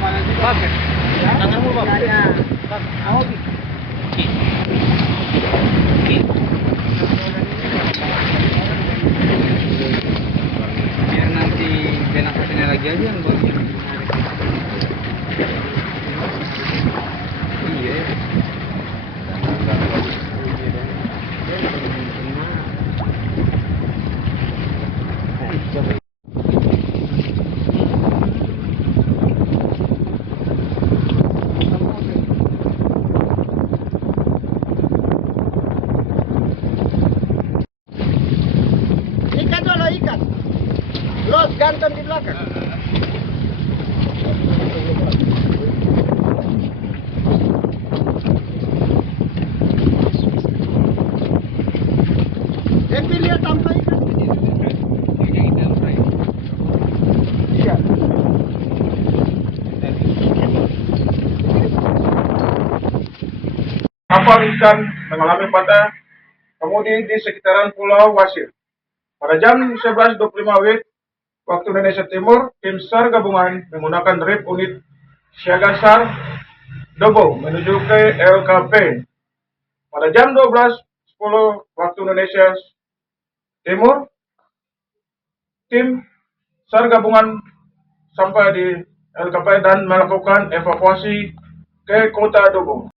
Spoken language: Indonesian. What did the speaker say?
Bab, tangan mo, Bab. Bab, ako. Biar nanti jenazahnya lagi aja yang baru. Iya. Ikat dulu, ikat. Terus gantung di belakang. Tapi lihat tanpa ikat. Iya. Kapal ikan mengalami patah kemudi di sekitaran Pulau Wasir. Pada jam 11.25 WIB waktu Indonesia Timur, tim SAR gabungan menggunakan RIP unit siaga SAR Dobo menuju ke LKP. Pada jam 12.10 waktu Indonesia Timur, tim SAR gabungan sampai di LKP dan melakukan evakuasi ke kota Dobo.